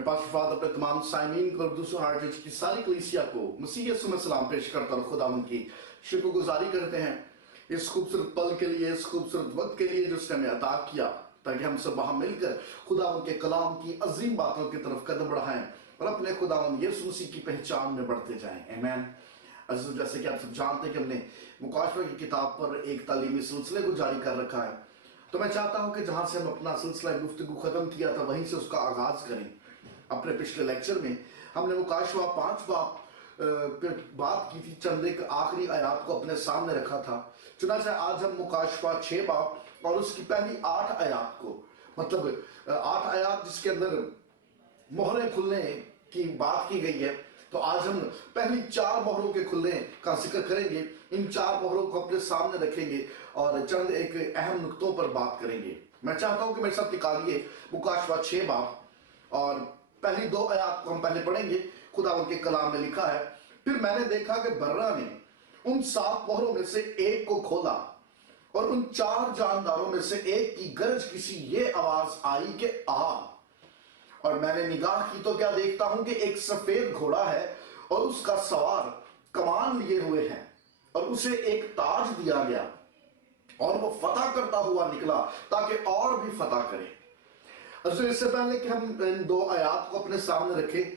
میں پاس شفاعت اپنے تمام سائمین کو اور دوسروں ہارٹریج کی ساری کلیسیا کو مسیح یسوع میں سلام پیش کرتا اور خداوند کی شکر گزاری کرتے ہیں اس خوبصورت پل کے لیے، اس خوبصورت وقت کے لیے جو اس نے ہمیں عطا کیا، تاکہ ہم سب وہاں مل کر خداوند کے کلام کی عظیم باتوں کی طرف قدم بڑھائیں اور اپنے خداوند یسوع مسیح کی پہچان میں بڑھتے جائیں۔ آمین۔ عزیزو، جیسے کہ آپ سب جانتے ہیں کہ ہم نے مکاشفہ کی کتاب پر ایک تعلیمی سلسلے کو جاری کر رکھا ہے، تو میں چاہتا ہوں کہ جہاں سے ہم اپنا سلسلہ گفتگو ختم کیا تھا وہیں سے اس کا آغاز کریں۔ اپنے پچھلے لیکچر میں ہم نے مکاشفہ 5 باب پہ بات کی تھی، چند ایک آخری آیات کو اپنے سامنے رکھا تھا۔ چنانچہ آج ہم مکاشفہ 6 باب اور اس کی پہلی 8 آیات کو، مطلب 8 آیات جس کے اندر مہریں کھلنے کی بات کی گئی ہے، تو آج ہم پہلی 4 مہروں کے کھلنے کا ذکر کریں گے۔ ان 4 مہروں کو اپنے سامنے رکھیں گے اور چند ایک اہم نقطوں پر بات کریں گے۔ میں چاہتا ہوں کہ میرے ساتھ نکالیے مکاشفہ 6 باب اور پہلی 2 آیات کو ہم پہلے پڑھیں گے۔ خداوند کے کلام میں لکھا ہے، پھر میں نے دیکھا کہ برہ نے ان 7 مہروں میں سے ایک کو کھولا اور ان 4 جانداروں میں سے ایک کی گرج کسی یہ آواز آئی کہ آ، اور میں نے نگاہ کی تو کیا دیکھتا ہوں کہ ایک سفید گھوڑا ہے اور اس کا سوار کمان لیے ہوئے ہیں اور اسے ایک تاج دیا گیا اور وہ فتح کرتا ہوا نکلا تاکہ اور بھی فتح کرے۔ اس سے پہلے کہ ہم ان 2 آیات کو اپنے سامنے رکھیں،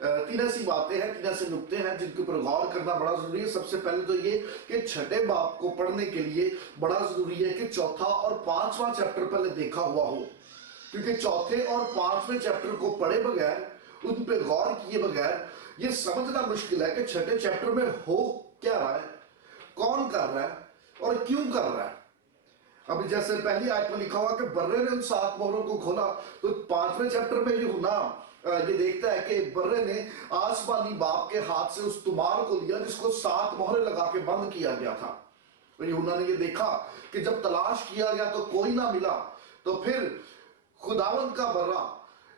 3 ایسی باتیں ہیں، 3 ایسے نقطے ہیں جن کے اوپر غور کرنا بڑا ضروری ہے۔ سب سے پہلے تو یہ کہ 6 باب کو پڑھنے کے لیے بڑا ضروری ہے کہ 4 اور 5واں چیپٹر پہلے دیکھا ہوا ہو، کیونکہ 4 اور 5ویں چیپٹر کو پڑھے بغیر، ان پہ غور کیے بغیر یہ سمجھنا مشکل ہے کہ 6 چیپٹر میں ہو کیا رہا ہے، کون کر رہا ہے اور کیوں کر رہا ہے۔ اب جیسے پہلی آیت میں لکھا ہوا کہ برے نے ان 7 مہروں کو کھولا، تو 5ویں چیپٹر میں یہ دیکھتا ہے کہ برے نے آسمانی باپ کے ہاتھ سے اس تمار کو لیا جس کو 7 مہریں لگا کے بند کیا گیا تھا۔ اور یوحنا نے یہ دیکھا کہ جب تلاش کیا گیا تو کوئی نہ ملا، تو پھر خداوند کا برہ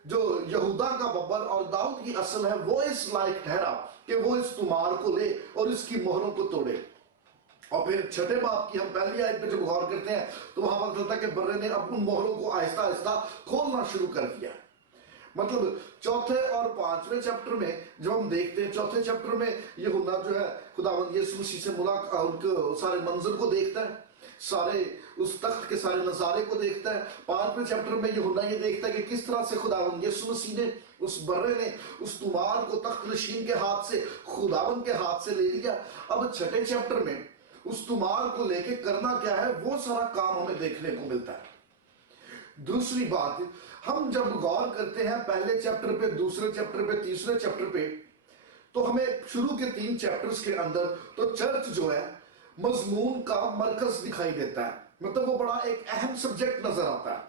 جو یہودا کا ببر اور داؤد کی اصل ہے، وہ اس لائق ٹھہرا کہ وہ اس تمار کو لے اور اس کی مہروں کو توڑے۔ اور پھر 6 باب کی ہم پہلی آیت پہ جب غور کرتے ہیں تو وہاں پتہ چلتا ہے کہ برے نے اب ان مہروں کو آہستہ آہستہ کھولنا شروع کر دیا۔ مطلب 4 اور 5ویں چیپٹر میں جب ہم دیکھتے ہیں، 4 چیپٹر میں یوحنا جو ہے خداوند یسوع مسیح سے ملاقات، ان کے سارے منظر کو دیکھتا ہے، سارے اس تخت کے سارے نظارے کو دیکھتا ہے۔ 5ویں چیپٹر میں یوحنا یہ دیکھتا ہے کہ کس طرح سے خداوند یسوع مسیح نے، اس برے نے اس تمار کو تخت نشین کے ہاتھ سے، خداوند کے ہاتھ سے لے لیا۔ اب 6 چیپٹر میں اس تمار کو لے کے کرنا کیا ہے، وہ سارا کام ہمیں دیکھنے کو ملتا ہے۔ دوسری بات، ہم جب غور کرتے ہیں پہلے چیپٹر پہ، دوسرے چیپٹر پہ، تیسرے چیپٹر پہ، تو ہمیں شروع کے 3 چیپٹرز کے اندر تو چرچ جو ہے مضمون کا مرکز دکھائی دیتا ہے، مطلب وہ بڑا ایک اہم سبجیکٹ نظر آتا ہے۔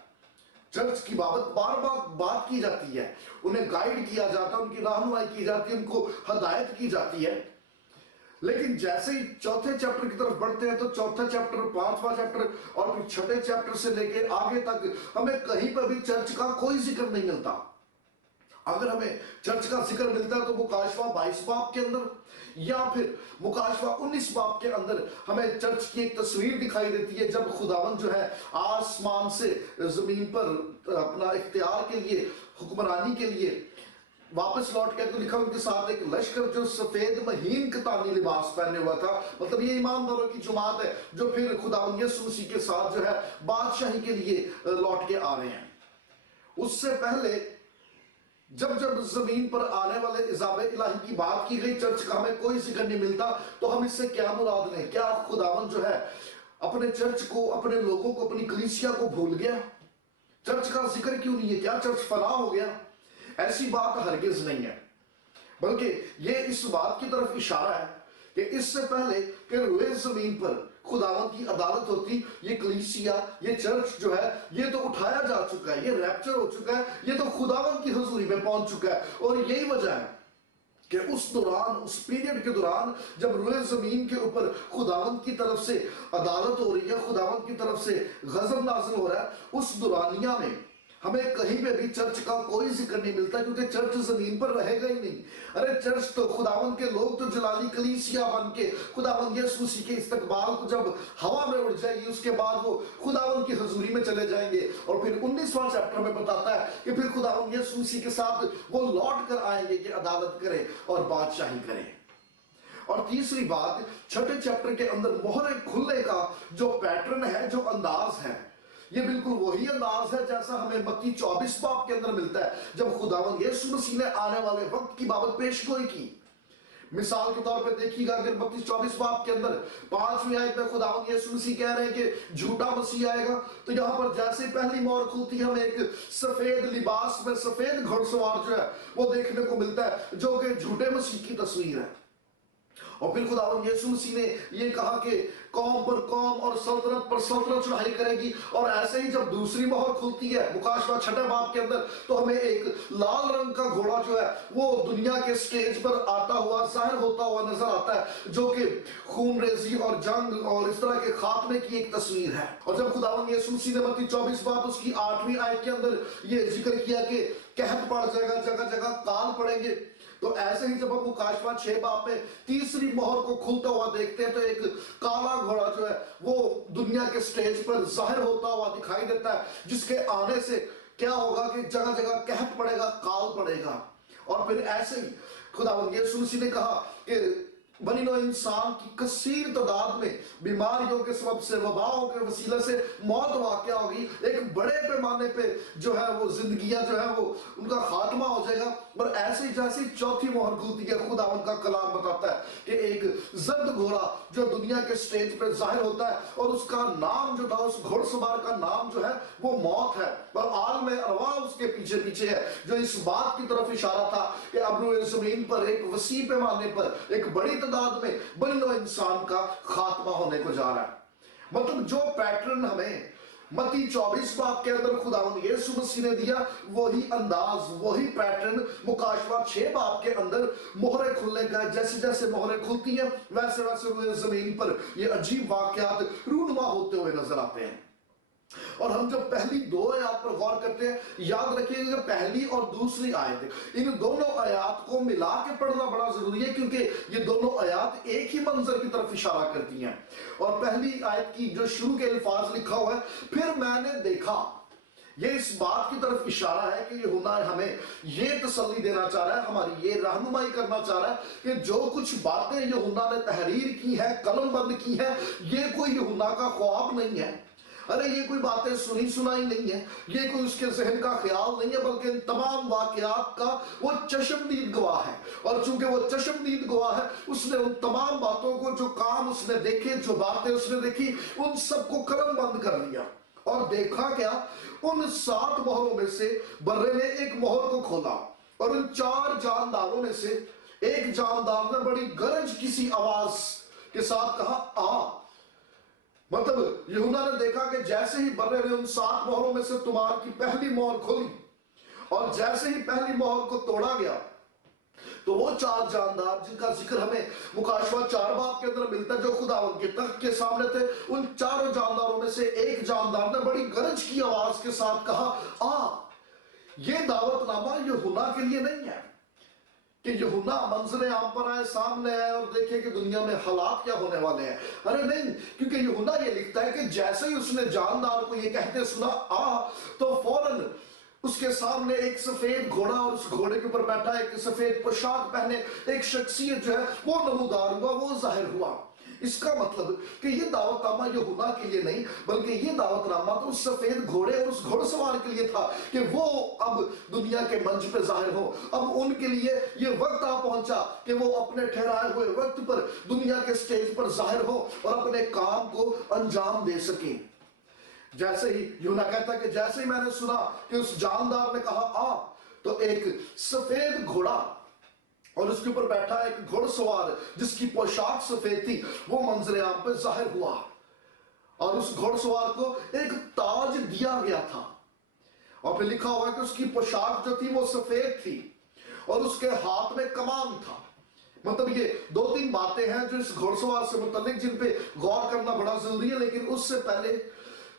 چرچ کی بابت بار بار بات کی جاتی ہے، انہیں گائیڈ کیا جاتا ہے، ان کی رہنمائی کی جاتی ہے، ان کو ہدایت کی جاتی ہے۔ لیکن جیسے ہی 4 چیپٹر کی طرف بڑھتے ہیں تو 4 چیپٹر، 5واں چیپٹر اور پھر 6 چیپٹر سے لے کے آگے تک ہمیں کہیں پہ بھی چرچ کا کوئی ذکر نہیں ملتا۔ اگر ہمیں چرچ کا ذکر ملتا ہے تو مکاشفہ 22 باب کے اندر یا پھر مکاشفہ 19 باب کے اندر ہمیں چرچ کی ایک تصویر دکھائی دیتی ہے، جب خداوند جو ہے آسمان سے زمین پر اپنا اختیار کے لیے، حکمرانی کے لیے واپس لوٹ کے، تو لکھا ان کے ساتھ ایک لشکر جو سفید مہین کتانی لباس پہنے ہوا تھا، مطلب یہ ایمانداروں کی جماعت ہے جو پھر خداوند یسوع مسیح کے ساتھ جو ہے بادشاہی کے لیے لوٹ کے آ رہے ہیں۔ اس سے پہلے جب زمین پر آنے والے عذاب الہی کی بات کی گئی، چرچ کا ہمیں کوئی ذکر نہیں ملتا، تو ہم اس سے کیا مراد لیں؟ کیا خداوند جو ہے اپنے چرچ کو، اپنے لوگوں کو، اپنی کلیسیا کو بھول گیا؟ چرچ کا ذکر کیوں نہیں ہے؟ کیا چرچ فنا ہو گیا؟ ایسی بات ہرگز نہیں ہے، بلکہ یہ اس بات کی طرف اشارہ ہے کہ اس سے پہلے کہ روئے زمین پر خداوند کی عدالت ہوتی، یہ کلیسیا، یہ چرچ جو ہے یہ تو اٹھایا جا چکا ہے، یہ ریپچر ہو چکا ہے، یہ تو خداوند کی حضوری میں پہنچ چکا ہے۔ اور یہی وجہ ہے کہ اس دوران، اس پیریڈ کے دوران جب روئے زمین کے اوپر خداوند کی طرف سے عدالت ہو رہی ہے، خداوند کی طرف سے غضب نازل ہو رہا ہے، اس دورانیہ میں ہمیں کہیں پہ بھی چرچ کا کوئی ذکر نہیں ملتا کیونکہ چرچ زمین پر رہے گا ہی نہیں. ارے چرچ تو خداوند کے لوگ تو جلالی کلیسیا بن کے خداوند یسوع مسیح کے استقبال کو جب ہوا میں اڑ جائے گی اس کے بعد وہ خداوند کی حضوری میں چلے جائیں گے. اور پھر 19واں چیپٹر میں بتاتا ہے کہ پھر خداوند یسوع مسیح کے ساتھ وہ لوٹ کر آئیں گے کہ عدالت کرے اور بادشاہی کرے. اور تیسری بات، چھٹے چیپٹر کے اندر مہرے کھلنے کا جو پیٹرن ہے، جو انداز ہے، یہ بالکل وہی انداز ہے جیسا ہمیں متی 24 باب کے اندر ملتا ہے جب خداوند یسوع مسیح نے آنے والے وقت کی بابت پیش گوئی کی. مثال کے طور پہ دیکھیے گا اگر متی 24 باب کے اندر 5ویں آیت میں خداوند یسوع مسیح کہہ رہے ہیں کہ جھوٹا مسیح آئے گا، تو یہاں پر جیسے ہی پہلی مہر کھلتی ہے ہمیں ایک سفید لباس میں سفید گھڑ سوار جو ہے وہ دیکھنے کو ملتا ہے جو کہ جھوٹے مسیح کی تصویر ہے. اور پھر خداوند یسوع مسیح نے یہ کہا کہ قوم پر قوم اور سلطنت پر سلطنت چڑھائی کرے گی. اور ایسے ہی جب دوسری مہر کھلتی ہے مکاشفہ چھٹے باب کے اندر تو ہمیں ایک لال رنگ کا گھوڑا جو ہے وہ دنیا کے سٹیج پر آتا ہوا ظاہر ہوتا ہوا نظر آتا ہے جو کہ خون ریزی اور جنگ اور اس طرح کے خاتمے کی ایک تصویر ہے. اور جب خداوند یسوع مسیح نے متی 24 باب اس کی 8ویں آیت کے اندر یہ ذکر کیا کہ قحط پڑ جائے گا، جگہ جگہ کال پڑیں گے، تو ایسے ہی جب ہم مکاشفہ 6 باب میں تیسری مہر کو کھلتا ہوا دیکھتے ہیں تو ایک کالا گھوڑا جو ہے وہ دنیا کے سٹیج پر ظاہر ہوتا ہوا دکھائی دیتا ہے جس کے آنے سے کیا ہوگا کہ جگہ جگہ قحط پڑے گا، کال پڑے گا. اور پھر ایسے ہی خداوند یسوع مسیح نے کہا کہ بنی نوع انسان کی کثیر تعداد میں بیماریوں کے سبب سے، وباؤں کے وسیلے سے موت واقع ہوگی. ایک بڑے پیمانے پہ جو ہے وہ زندگیاں جو ہے وہ ان کا خاتمہ ہو جائے گا. اور ایسے ہی جیسے چوتھی مہر کھلتی ہے خداوند کا کلام بتاتا ہے کہ ایک زرد گھوڑا جو دنیا کے سٹیج پہ ظاہر ہوتا ہے اور اس کا نام جو تھا، اس گھوڑ سوار کا نام جو ہے وہ موت ہے اور عالم ارواح اس کے پیچھے پیچھے ہے، جو اس بات کی طرف اشارہ تھا کہ اب روئے زمین پر ایک وسیع پیمانے پر ایک بڑی تعداد میں بنی نوع انسان کا خاتمہ ہونے کو جا رہا ہے. مطلب جو پیٹرن ہمیں متی 24 باب کے اندر خداوند یسوع مسیح نے دیا، وہی انداز، وہی پیٹرن مکاشفہ 6 باب کے اندر مہریں کھلنے کا ہے. جیسے جیسے مہریں کھلتی ہیں ویسے ویسے روئے زمین پر یہ عجیب واقعات رونما ہوتے ہوئے نظر آتے ہیں. اور ہم جب پہلی 2 آیات پر غور کرتے ہیں، یاد رکھیے کہ پہلی اور دوسری آیت، ان دونوں آیات کو ملا کے پڑھنا بڑا ضروری ہے کیونکہ یہ دونوں آیات ایک ہی منظر کی طرف اشارہ کرتی ہیں. اور پہلی آیت کی جو شروع کے الفاظ لکھا ہوا ہے، پھر میں نے دیکھا، یہ اس بات کی طرف اشارہ ہے کہ یوحنا ہمیں یہ تسلی دینا چاہ رہا ہے، ہماری یہ رہنمائی کرنا چاہ رہا ہے کہ جو کچھ باتیں یوحنا نے تحریر کی ہے، قلم بند کی ہے، یہ کوئی یوحنا کا خواب نہیں ہے. ارے یہ کوئی باتیں سنی سنائی نہیں ہے، یہ کوئی اس کے ذہن کا خیال نہیں ہے، بلکہ ان تمام واقعات کا وہ چشمدید گواہ ہے. اور چونکہ وہ چشمدید گواہ ہے، اس نے ان تمام باتوں کو، جو کام اس نے دیکھے، جو باتیں اس نے دیکھی، ان سب کو قلم بند کر لیا. اور دیکھا کیا؟ ان 7 مہروں میں سے برے نے ایک مہر کو کھولا اور ان 4 جانداروں میں سے ایک جاندار نے بڑی گرج کسی آواز کے ساتھ کہا، آ. مطلب یوحنا نے دیکھا کہ جیسے ہی برے نے ان 7 مہروں میں سے تمہار کی پہلی مہر کھولی اور جیسے ہی پہلی مہر کو توڑا گیا تو وہ 4 جاندار جن کا ذکر ہمیں مکاشفہ 4 باب کے اندر ملتا ہے، جو خداوند کے تخت کے سامنے تھے، ان 4 جانداروں میں سے ایک جاندار نے بڑی گرج کی آواز کے ساتھ کہا، آ. یہ دعوت نامہ یوحنا کے لیے نہیں ہے کہ یوحنا منظر عام پر آئے، سامنے آئے اور دیکھے کہ دنیا میں حالات کیا ہونے والے ہیں. ارے نہیں، کیونکہ یوحنا یہ لکھتا ہے کہ جیسے ہی اس نے جاندار کو یہ کہتے سنا، آ، تو فوراً اس کے سامنے ایک سفید گھوڑا اور اس گھوڑے کے اوپر بیٹھا ایک سفید پوشاک پہنے ایک شخصیت جو ہے وہ نمودار ہوا، وہ ظاہر ہوا. اس کا مطلب کہ یہ دعوت نامہ یوحنا کے لیے نہیں، بلکہ یہ دعوت نامہ تو اس سفید گھوڑے اور اس گھوڑ سوار کے لیے تھا کہ وہ اب دنیا کے منچ پہ ظاہر ہو. اب ان کے لیے یہ وقت آ پہنچا کہ وہ اپنے ٹھہرائے ہوئے وقت پر دنیا کے سٹیج پر ظاہر ہو اور اپنے کام کو انجام دے سکیں. جیسے ہی یوحنا کہتا ہے کہ جیسے ہی میں نے سنا کہ اس جاندار نے کہا، آ، تو ایک سفید گھوڑا اور اس کے اوپر بیٹھا ایک گھوڑ سوار جس کی پوشاک سفید تھی، وہ منظر عام پہ ظاہر ہوا. اور اس گھوڑ سوار کو ایک تاج دیا گیا تھا اور پھر لکھا ہوا ہے کہ اس کی پوشاک جو تھی وہ سفید تھی اور اس کے ہاتھ میں کمان تھا. مطلب یہ 2-3 باتیں ہیں جو اس گھوڑ سوار سے متعلق جن پہ غور کرنا بڑا ضروری ہے. لیکن اس سے پہلے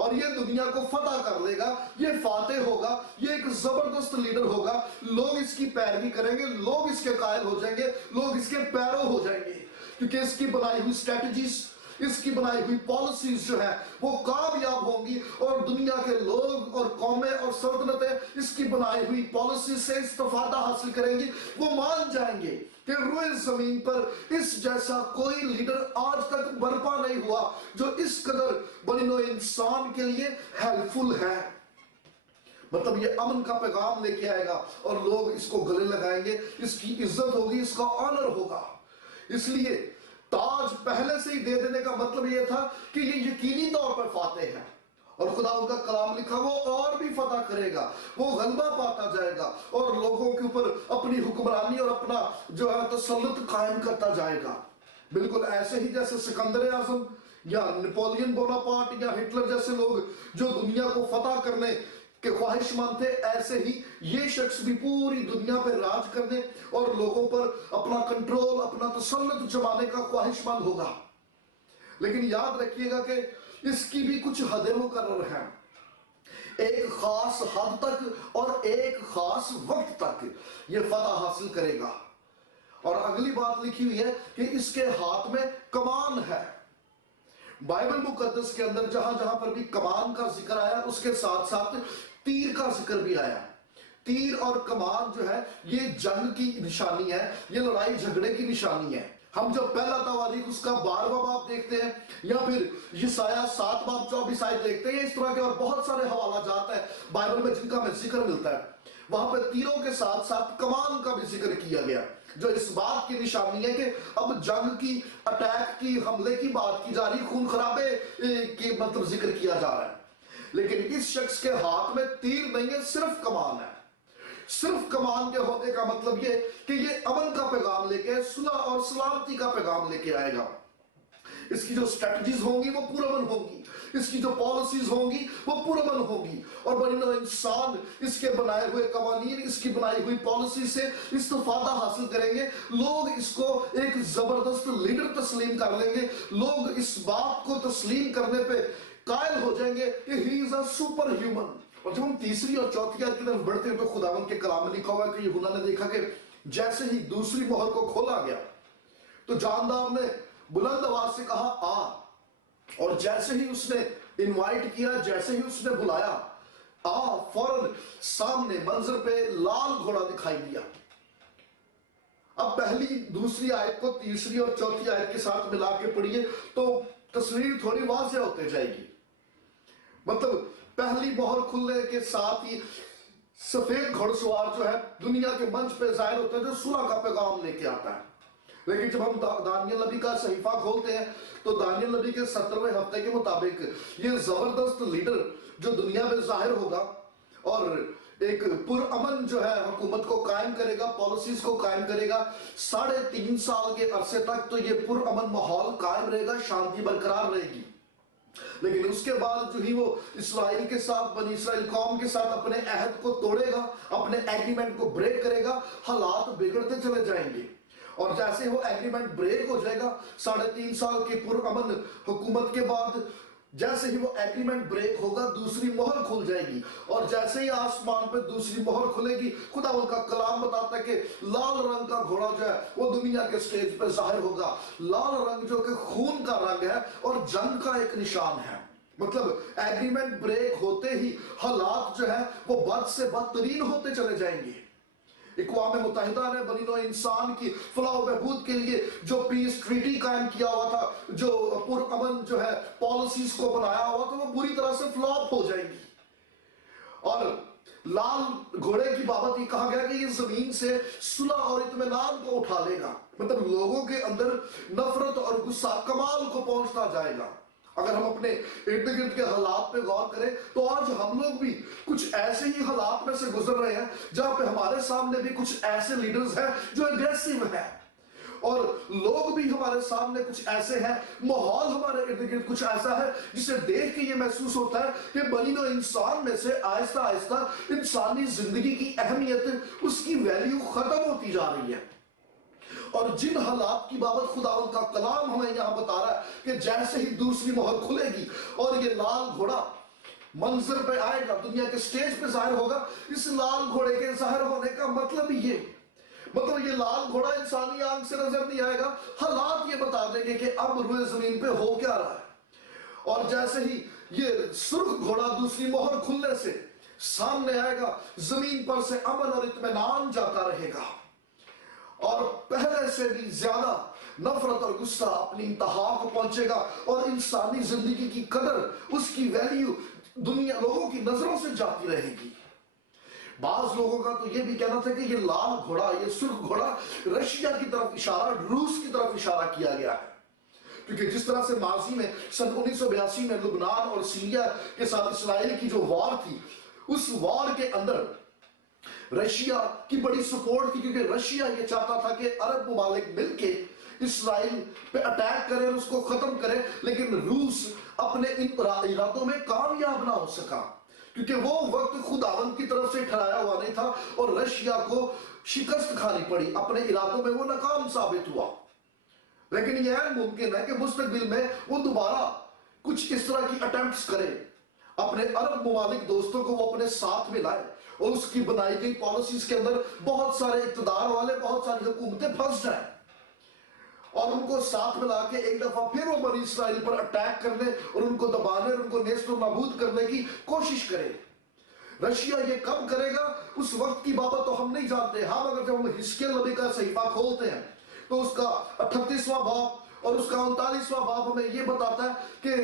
اور یہ دنیا کو فتح کر لے گا، یہ فاتح ہوگا، یہ ایک زبردست لیڈر ہوگا، لوگ اس کی پیروی کریں گے، لوگ اس کے قائل ہو جائیں گے، لوگ اس کے پیرو ہو جائیں گے، کیونکہ اس کی بنائی ہوئی اسٹریٹجیز، اس کی بنائی ہوئی پالیسیز جو ہے وہ کامیاب ہوں گی، اور دنیا کے لوگ اور قومیں اور سلطنتیں اس کی بنائی ہوئی پالیسیز سے استفادہ حاصل کریں گی، وہ مان جائیں گے کہ روئے زمین پر اس جیسا کوئی لیڈر آج تک برپا نہیں ہوا جو اس قدر بنی نوع انسان کے لیے ہیلپفل ہے۔ مطلب یہ امن کا پیغام لے کے آئے گا اور لوگ اس کو گلے لگائیں گے، اس کی عزت ہوگی، اس کا آنر ہوگا۔ اس لیے تاج پہلے سے ہی دے دینے کا مطلب یہ تھا کہ یہ یقینی طور پر فاتح ہے، اور خدا ان کا کلام لکھا وہ اور بھی فتح کرے گا، وہ غلبہ پاتا جائے گا اور لوگوں کے اوپر اپنی حکمرانی اور اپنا جو ہے تسلط قائم کرتا جائے گا، بالکل ایسے ہی جیسے سکندر اعظم یا نپولین بوناپارٹ یا ہٹلر جیسے لوگ جو دنیا کو فتح کرنے کہ خواہش مند تھے، ایسے ہی یہ شخص بھی پوری دنیا پہ راج کرنے اور لوگوں پر اپنا کنٹرول، اپنا تسلط جمانے کا خواہش مند ہوگا۔ لیکن یاد رکھیے گا کہ اس کی بھی کچھ حدیں مقرر ہیں، ایک خاص حد تک اور ایک خاص وقت تک یہ فتح حاصل کرے گا۔ اور اگلی بات لکھی ہوئی ہے کہ اس کے ہاتھ میں کمان ہے۔ بائبل مقدس کے اندر جہاں جہاں پر بھی کمان کا ذکر آیا، اس کے ساتھ ساتھ تیر کا ذکر بھی آیا۔ تیر اور کمان جو ہے یہ جنگ کی نشانی ہے، یہ لڑائی جھگڑے کی نشانی ہے۔ ہم جب پہلا تواریخ اس کا 12واں باب دیکھتے ہیں یا پھر یسایہ 7 باب 24 آیت دیکھتے ہیں، اس طرح کے اور بہت سارے حوالہ جات ہیں بائبل میں جن کا ہمیں ذکر ملتا ہے، وہاں پہ تیروں کے ساتھ ساتھ کمان کا بھی ذکر کیا گیا، جو اس بات کی نشانی ہے کہ اب جنگ کی، اٹیک کی، حملے کی بات کی جا رہی، خون خرابے کی مطلب ذکر کیا جا رہا ہے۔ لیکن اس شخص کے ہاتھ میں تیر نہیں ہے، صرف کمان ہے۔ صرف کمان کے ہونے کا مطلب یہ کہ یہ امن کا پیغام لے کے، صلح اور سلامتی کا پیغام لے کے آئے گا۔ اس کی جو اسٹریٹجیز ہوں گی وہ پرامن ہوں گی، اس کی جو پالیسیز ہوں گی وہ پرامن ہوں گی، اور بنی نوع انسان اس کے بنائے ہوئے قوانین، اس کی بنائی ہوئی پالیسی سے استفادہ حاصل کریں گے۔ لوگ اس کو ایک زبردست لیڈر تسلیم کر لیں گے، لوگ اس بات کو تسلیم کرنے پہ قائل ہو جائیں گے کہ ہی از اے سپر ہیومن۔ اور جب ہم تیسری اور چوتھی آیت کی طرف بڑھتے ہیں تو خداوند کے کلام میں لکھا ہوا ہے کہ یوحنا نے دیکھا کہ جیسے ہی دوسری مہر کو کھولا گیا تو جاندار نے بلند آواز سے کہا آ، اور جیسے ہی اس نے انوائٹ کیا، جیسے ہی اس نے بلایا، آ، فوراً سامنے منظر پہ لال گھوڑا دکھائی دیا۔ اب پہلی دوسری آیت کو تیسری اور چوتھی آیت کے ساتھ ملا کے پڑھیے تو تصویر تھوڑی واضح ہوتے جائے گی۔ مطلب پہلی مہر کھلنے کے ساتھ ہی سفید گھڑ سوار جو ہے دنیا کے منچ پہ ظاہر ہوتا ہے، جو صلح کا پیغام لے کے آتا ہے۔ لیکن جب ہم دانیل نبی کا صحیفہ کھولتے ہیں تو دانیل نبی کے 17ویں ہفتے کے مطابق یہ زبردست لیڈر جو دنیا میں ظاہر ہوگا اور ایک پرامن جو ہے حکومت کو قائم کرے گا، پالیسیز کو قائم کرے گا، 3.5 سال کے عرصے تک تو یہ پرامن ماحول قائم رہے گا، شانتی برقرار رہے گی۔ لیکن اس کے بعد جو ہی وہ اسرائیل کے ساتھ، بنی اسرائیل قوم کے ساتھ اپنے عہد کو توڑے گا، اپنے ایگریمنٹ کو بریک کرے گا، حالات بگڑتے چلے جائیں گے۔ اور جیسے وہ ایگریمنٹ بریک ہو جائے گا 3.5 سال کی پرامن حکومت کے بعد، جیسے ہی وہ ایگریمنٹ بریک ہوگا دوسری مہر کھل جائے گی، اور جیسے ہی آسمان پہ دوسری مہر کھلے گی، خدا ان کا کلام بتاتا ہے کہ لال رنگ کا گھوڑا جو ہے وہ دنیا کے سٹیج پہ ظاہر ہوگا۔ لال رنگ جو کہ خون کا رنگ ہے اور جنگ کا ایک نشان ہے۔ مطلب ایگریمنٹ بریک ہوتے ہی حالات جو ہے وہ بد سے بدترین ہوتے چلے جائیں گے۔ اقوام متحدہ نے بنی نوع انسان کی فلاح و بہبود کے لیے جو پیس ٹریٹی قائم کیا ہوا تھا، جو پرامن جو ہے پالیسیز کو بنایا ہوا تھا، وہ بری طرح سے فلاپ ہو جائیں گی۔ اور لال گھوڑے کی بابت یہ کہا گیا کہ یہ زمین سے صلح اور اطمینان کو اٹھا لے گا، مطلب لوگوں کے اندر نفرت اور غصہ کمال کو پہنچتا جائے گا۔ اگر ہم اپنے ارد گرد کے حالات پہ غور کریں تو آج ہم لوگ بھی کچھ ایسے ہی حالات میں سے گزر رہے ہیں جہاں پہ ہمارے سامنے بھی کچھ ایسے لیڈرز ہیں جو اگریسیو ہیں، اور لوگ بھی ہمارے سامنے کچھ ایسے ہیں، ماحول ہمارے ارد گرد کچھ ایسا ہے جسے دیکھ کے یہ محسوس ہوتا ہے کہ بنی نوع انسان میں سے آہستہ آہستہ انسانی زندگی کی اہمیت، اس کی ویلیو ختم ہوتی جا رہی ہے۔ اور جن حالات کی بابت خداوند کا کلام ہمیں یہاں بتا رہا ہے کہ جیسے ہی دوسری مہر کھلے گی اور یہ لال گھوڑا منظر پہ آئے گا, دنیا کے سٹیج پہ ظاہر ہوگا. اس لال گھوڑے کے ظاہر ہونے کا مطلب یہ, مطلب یہ لال گھوڑا انسانی آنکھ سے نظر نہیں آئے گا, حالات یہ بتا دیں گے کہ اب روئے زمین پہ ہو کیا رہا ہے. اور جیسے ہی یہ سرخ گھوڑا دوسری مہر کھلنے سے سامنے آئے گا, زمین پر سے امن اور اطمینان جاتا رہے گا, اور پہلے سے بھی زیادہ نفرت اور غصہ اپنی انتہا کو پہنچے گا, اور انسانی زندگی کی قدر, اس کی ویلیو دنیا لوگوں کی نظروں سے جاتی رہے گی. بعض لوگوں کا تو یہ بھی کہنا تھا کہ یہ لال گھوڑا, یہ سرخ گھوڑا رشیا کی طرف اشارہ, روس کی طرف اشارہ کیا گیا ہے, کیونکہ جس طرح سے ماضی میں سن 1982 میں لبنان اور سیریا کے ساتھ اسرائیل کی جو وار تھی, اس وار کے اندر رشیا کی بڑی سپورٹ تھی, کیونکہ رشیا یہ چاہتا تھا کہ عرب ممالک مل کے اسرائیل پہ اٹیک کرے اور اس کو ختم کرے, لیکن روس اپنے ان ارادوں میں کامیاب نہ ہو سکا, کیونکہ وہ وقت خداوند کی طرف سے ٹھہرایا ہوا نہیں تھا, اور رشیا کو شکست کھانی پڑی, اپنے ارادوں میں وہ ناکام ثابت ہوا. لیکن یہ ممکن ہے کہ مستقبل میں وہ دوبارہ کچھ اس طرح کی اٹیمپٹس کرے, اپنے عرب ممالک دوستوں کو وہ اپنے ساتھ میں لائے, اور اس کی بنائی گئی پالیسیز کے اندر بہت سارے اقتدار والے, بہت ساری حکومتیں پھنس جائیں, اور ان کو ساتھ ملا کے ایک دفعہ پھر وہ بنی اسرائیل پر اٹیک کرنے اور ان کو دبانے اور ان کو نیست و نابود کرنے کی کوشش کرے. رشیا یہ کب کرے گا اس وقت کی بابت تو ہم نہیں جانتے. ہاں, مگر جب ہم حزقیل نبی کا صحیفہ کھولتے ہیں تو اس کا 38واں باب اور اس کا 39واں باب ہمیں یہ بتاتا ہے کہ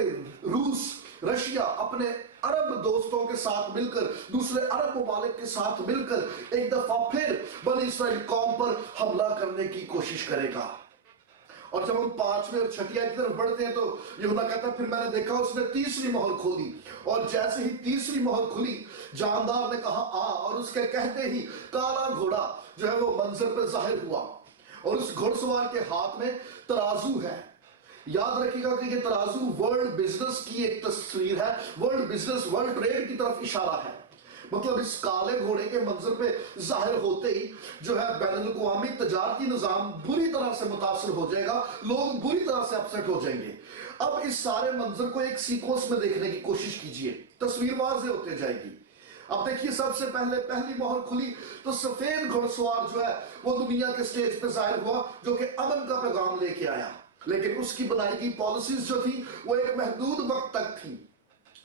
روس, رشیا اپنے عرب دوستوں کے ساتھ مل کر, دوسرے عرب ممالک کے ساتھ مل کر ایک دفعہ پھر بنی اسرائیل قوم پر حملہ کرنے کی کوشش کرے گا. اور جب ہم 5ویں اور 6 آیت کی طرف بڑھتے ہیں تو یوحنا کہتا ہے پھر میں نے دیکھا اس نے تیسری مہر کھولی, اور جیسے ہی تیسری مہر کھلی جاندار نے کہا آ, اور اس کے کہتے ہی کالا گھوڑا جو ہے وہ منظر پہ ظاہر ہوا, اور اس گھڑ سوار کے ہاتھ میں ترازو ہے. یاد رکھیے گا کہ یہ ترازو ورلڈ بزنس کی ایک تصویر ہے, ورلڈ بزنس, ورلڈ ٹریڈ کی طرف اشارہ ہے. مطلب اس کالے گھوڑے کے منظر پہ ظاہر ہوتے ہی جو ہے بین الاقوامی تجارتی نظام بری طرح سے متاثر ہو جائے گا, لوگ بری طرح سے اپسیٹ ہو جائیں گے. اب اس سارے منظر کو ایک سیکوینس میں دیکھنے کی کوشش کیجئے, تصویر واضح ہوتے جائے گی. اب دیکھیے سب سے پہلے پہلی مہر کھلی تو سفید گھڑ سوار جو ہے وہ دنیا کے سٹیج پہ ظاہر ہوا, جو کہ امن کا پیغام لے کے آیا, لیکن اس کی بنائی گئی پالیسیز جو تھی وہ ایک محدود وقت تک تھی,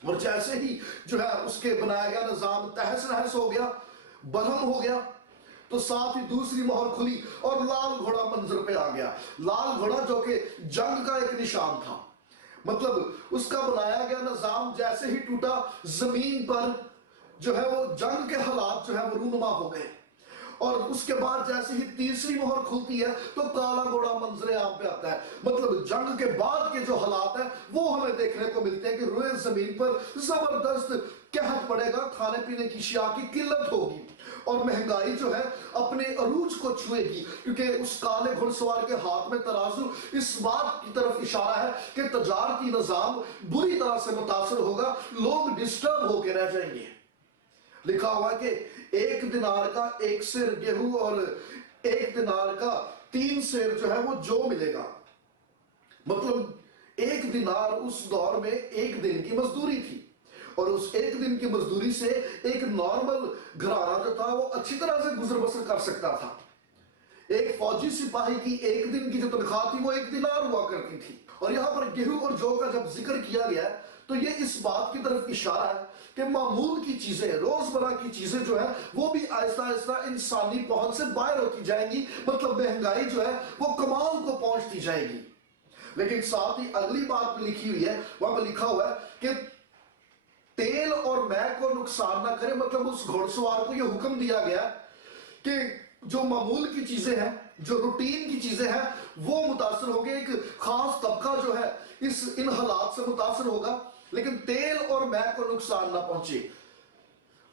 اور جیسے ہی جو ہے اس کے بنایا گیا نظام تہس نہس ہو گیا, برہم ہو گیا, تو ساتھ ہی دوسری مہر کھلی اور لال گھوڑا منظر پہ آ گیا. لال گھوڑا جو کہ جنگ کا ایک نشان تھا, مطلب اس کا بنایا گیا نظام جیسے ہی ٹوٹا, زمین پر جو ہے وہ جنگ کے حالات جو ہے وہ رونما ہو گئے. اور اس کے بعد جیسے ہی تیسری مہر کھلتی ہے تو کالا گھوڑا منظر عام پہ آتا ہے, مطلب جنگ کے بعد کے جو حالات ہیں وہ ہمیں دیکھنے کو ملتے ہیں کہ روئے زمین پر زبردست قحط پڑے گا, کھانے پینے کی اشیاء کی قلت ہوگی, اور مہنگائی جو ہے اپنے عروج کو چھوئے گی, کیونکہ اس کالے گھڑ سوار کے ہاتھ میں ترازو اس بات کی طرف اشارہ ہے کہ تجارتی نظام بری طرح سے متاثر ہوگا, لوگ ڈسٹرب ہو کے رہ جائیں گے. لکھا ہوا کہ 1 دینار کا 1 سیر گیہوں اور 1 دینار کا 3 سیر جو ہے وہ جو ملے گا. مطلب 1 دینار اس دور میں 1 دن کی مزدوری تھی, اور اس 1 دن کی مزدوری سے ایک نارمل گھرانہ جو تھا وہ اچھی طرح سے گزر بسر کر سکتا تھا. ایک فوجی سپاہی کی 1 دن کی جو تنخواہ تھی وہ 1 دینار ہوا کرتی تھی. اور یہاں پر گیہوں اور جو کا جب ذکر کیا گیا ہے تو یہ اس بات کی طرف اشارہ ہے کہ معمول کی چیزیں, روزمرہ کی چیزیں جو ہے وہ بھی آہستہ آہستہ انسانی پہنچ سے باہر ہوتی جائیں گی, مطلب مہنگائی جو ہے وہ کمال کو پہنچتی جائے گی. لیکن ساتھ ہی اگلی بات بھی لکھی ہوئی ہے, وہاں پہ لکھا ہوا ہے کہ تیل اور مے کو نقصان نہ کرے, مطلب اس گھوڑ سوار کو یہ حکم دیا گیا کہ جو معمول کی چیزیں ہیں, جو روٹین کی چیزیں ہیں وہ متاثر ہوں گے, ایک خاص طبقہ جو ہے ان حالات سے متاثر ہوگا, لیکن تیل اور مے کو نقصان نہ پہنچے.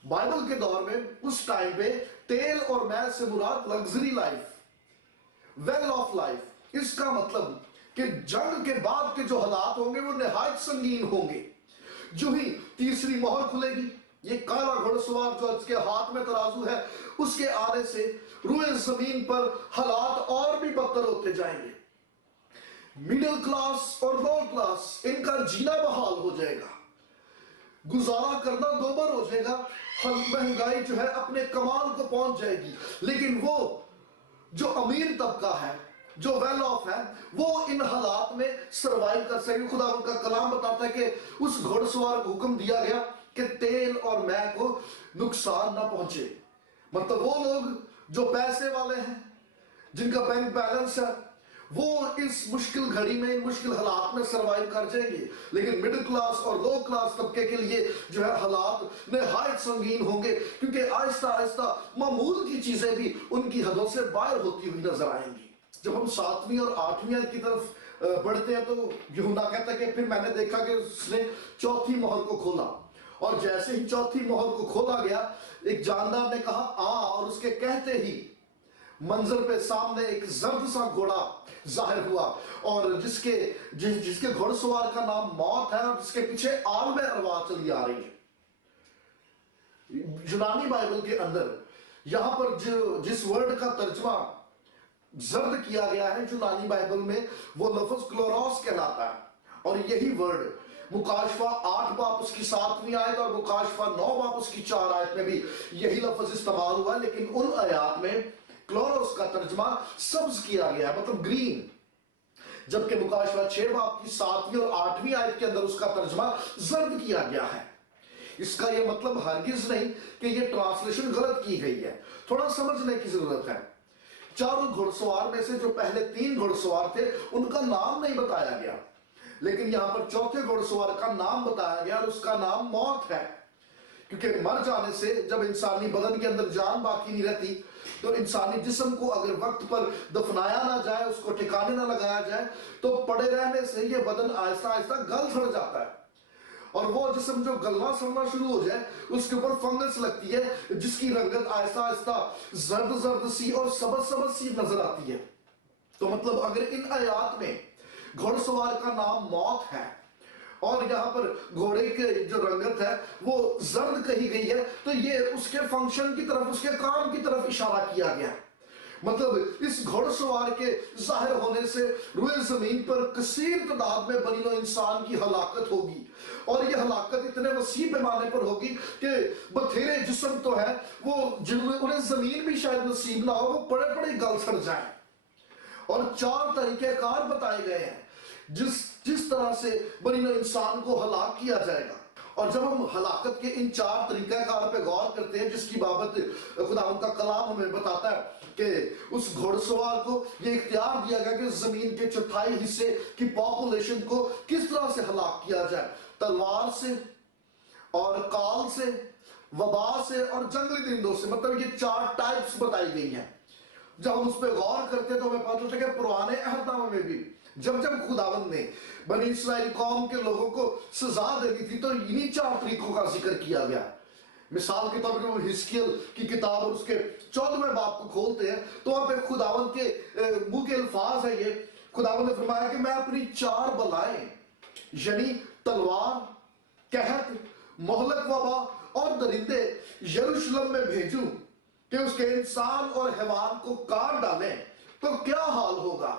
بائبل کے دور میں اس ٹائم پہ تیل اور مے سے مراد luxury life, well off life. اس کا مطلب کہ جنگ کے بعد کے جو حالات ہوں گے وہ نہایت سنگین ہوں گے. جو ہی تیسری مہر کھلے گی, یہ کالا گھڑ سوار جو اس کے ہاتھ میں ترازو ہے, اس کے آنے سے روئے زمین پر حالات اور بھی بدتر ہوتے جائیں گے. مڈل کلاس اور لوور کلاس ان کا جینا بحال ہو جائے گا. گزارا کرنا دوبر ہو جائے گا، مہنگائی جو ہے اپنے کمال کو پہنچ جائے گی، لیکن وہ جو امیر طبقہ ہے، جو ویل آف ہے، وہ ان حالات میں سروائیو کر سکے۔ خدا ان کا کلام بتاتا ہے کہ اس گھوڑ سوار کو حکم دیا گیا کہ تیل اور مے کو نقصان نہ پہنچے۔ مطلب وہ لوگ جو پیسے والے ہیں، جن کا بینک بیلنس ہے، وہ اس مشکل گھڑی میں، ان مشکل حالات میں سروائیو کر جائیں گے، لیکن مڈل کلاس اور لو کلاس طبقے کے لیے جو ہے حالات نہایت سنگین ہوں گے، کیونکہ آہستہ آہستہ معمول کی چیزیں بھی ان کی حدوں سے باہر ہوتی ہوئی نظر آئیں گی۔ جب ہم 7ویں اور 8ویں آیت کی طرف بڑھتے ہیں تو یوحنا کہتا ہے کہ پھر میں نے دیکھا کہ اس نے چوتھی مہر کو کھولا، اور جیسے ہی چوتھی مہر کو کھولا گیا، ایک جاندار نے کہا آ، اور اس کے کہتے ہی منظر پہ سامنے ایک زرد سا گھوڑا ظاہر ہوا، اور جس کے گھوڑ سوار کا نام موت ہے، اور جس کے پیچھے عالم ارواح چلی آ رہی ہے۔ یونانی بائبل کے اندر یہاں پر جس ورڈ کا ترجمہ زرد کیا گیا ہے یونانی بائبل میں، وہ لفظ کلوروس کہلاتا ہے، اور یہی ورڈ مکاشفہ 8 باب اس کی 7ویں آیت اور مکاشفہ 9 باب اس کی 4 آیت میں بھی یہی لفظ استعمال ہوا ہے، لیکن ان آیات میں کلوروس کا ترجمہ سبز کیا گیا ہے، مطلب گرین، جبکہ مکاشفہ 6 باب کی 7ویں اور 8ویں آیت کے اندر اس کا ترجمہ زرد کیا گیا ہے۔ اس کا یہ مطلب ہرگز نہیں کہ یہ ٹرانسلیشن غلط کی گئی ہے، تھوڑا سمجھنے کی ضرورت ہے۔ چاروں گھوڑ سوار میں سے جو پہلے 3 گھوڑ سوار تھے ان کا نام نہیں بتایا گیا، لیکن یہاں پر چوتھے گھوڑ سوار کا نام بتایا گیا، اور اس کا نام موت ہے، کیونکہ مر جانے سے جب انسانی بدن کے اندر جان باقی نہیں رہتی تو انسانی جسم کو اگر وقت پر دفنایا نہ جائے، اس کو ٹھکانے نہ لگایا جائے، تو پڑے رہنے سے یہ بدن آہستہ آہستہ گل سڑ جاتا ہے، اور وہ جسم جو گلنا سڑنا شروع ہو جائے اس کے اوپر فنگس لگتی ہے، جس کی رنگت آہستہ آہستہ زرد زرد سی اور سبز سبز سی نظر آتی ہے۔ تو مطلب اگر ان آیات میں گھوڑ سوار کا نام موت ہے اور یہاں پر گھوڑے کے جو رنگت ہے وہ زرد کہی گئی ہے، تو یہ اس کے فنکشن کی طرف، اس کے کام کی طرف اشارہ کیا گیا ہے۔ مطلب اس گھوڑ سوار کے ظاہر ہونے سے روئے زمین پر کثیر تعداد میں بنی نوع انسان کی ہلاکت ہوگی، اور یہ ہلاکت اتنے وسیع پیمانے پر ہوگی کہ بتھیرے جسم تو ہے وہ انہیں زمین بھی شاید نصیب نہ ہو، وہ بڑے بڑے گل سڑ جائیں۔ اور 4 طریقہ کار بتائے گئے ہیں جس طرح سے بنی نوع انسان کو ہلاک کیا جائے گا، اور جب ہم ہلاکت کے ان 4 طریقہ کار پہ غور کرتے ہیں جس کی بابت خدا ان کا کلام ہمیں بتاتا ہے کہ اس گھوڑ سوار کو یہ اختیار دیا گیا کہ زمین کے 1/4 حصے کی پاپولیشن کو کس طرح سے ہلاک کیا جائے، تلوار سے اور کال سے، وبا سے اور جنگلی درندوں سے۔ مطلب یہ 4 ٹائپس بتائی گئی ہیں۔ جب ہم اس پہ غور کرتے ہیں تو ہمیں پتہ چلتا ہے کہ پرانے عہد نامے میں بھی جب خداوند نے بنی اسرائیل قوم کے لوگوں کو سزا دینی تھی تو انہی 4 طریقوں کا ذکر کیا گیا۔ مثال کے طور پر حزقیل کی کتاب اور اس کے 14ویں باب کو کھولتے ہیں تو وہاں پہ خداوند کے منہ کے الفاظ ہیں، یہ خداوند نے فرمایا کہ میں اپنی 4 بلائیں یعنی تلوار، قحط، مہلک، وبا اور درندے یروشلم میں بھیجوں کہ اس کے انسان اور حیوان کو کاٹ ڈالیں تو کیا حال ہوگا۔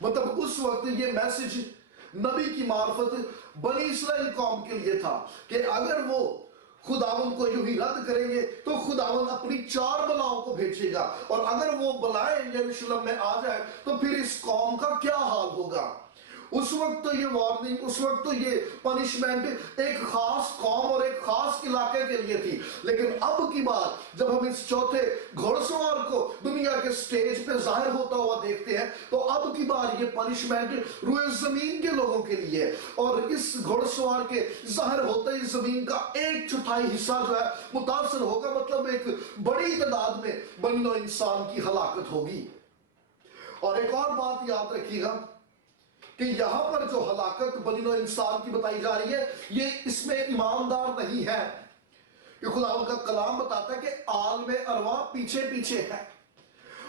مطلب اس وقت یہ میسج نبی کی معرفت بنی اسرائیل قوم کے لیے تھا کہ اگر وہ خداوند کو یوں ہی رد کریں گے تو خداوند اپنی 4 بلاؤں کو بھیجے گا، اور اگر وہ بلائیں یروشلم میں آ جائے تو پھر اس قوم کا کیا حال ہوگا۔ اس وقت تو یہ وارننگ، اس وقت تو یہ پنشمنٹ ایک خاص قوم اور ایک خاص علاقے کے لیے تھی، لیکن اب کی بات جب ہم اس چوتھے گھوڑ سوار کو دنیا کے سٹیج پہ ظاہر ہوتا ہوا دیکھتے ہیں تو اب کی بار یہ پنشمنٹ روئے زمین کے لوگوں کے لیے، اور اس گھوڑ سوار کے ظاہر ہوتے ہی زمین کا 1/4 حصہ جو ہے متاثر ہوگا، مطلب ایک بڑی تعداد میں بنی نوع انسان کی ہلاکت ہوگی۔ اور ایک اور بات یاد رکھیے گا کہ یہاں پر جو ہلاکت بنی نوع انسان کی بتائی جا رہی ہے یہ اس میں ایماندار نہیں ہے، کہ خدا ان کا کلام بتاتا ہے کہ عالم ارواح پیچھے پیچھے ہے،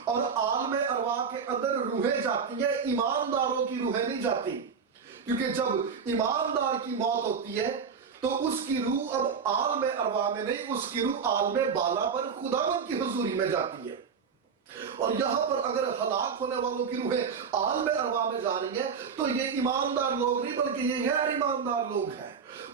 اور عالم ارواح کے اندر روحیں جاتی ہیں، ایمانداروں کی روحیں نہیں جاتی، کیونکہ جب ایماندار کی موت ہوتی ہے تو اس کی روح اب عالم ارواح میں نہیں، اس کی روح عالم بالا پر خداوند کی حضوری میں جاتی ہے۔ اور یہاں پر اگر ہلاک ہونے والوں کی روحیں عالم ارواح میں جا رہی ہیں تو یہ ایماندار لوگ نہیں بلکہ یہ غیر ایماندار لوگ ہیں۔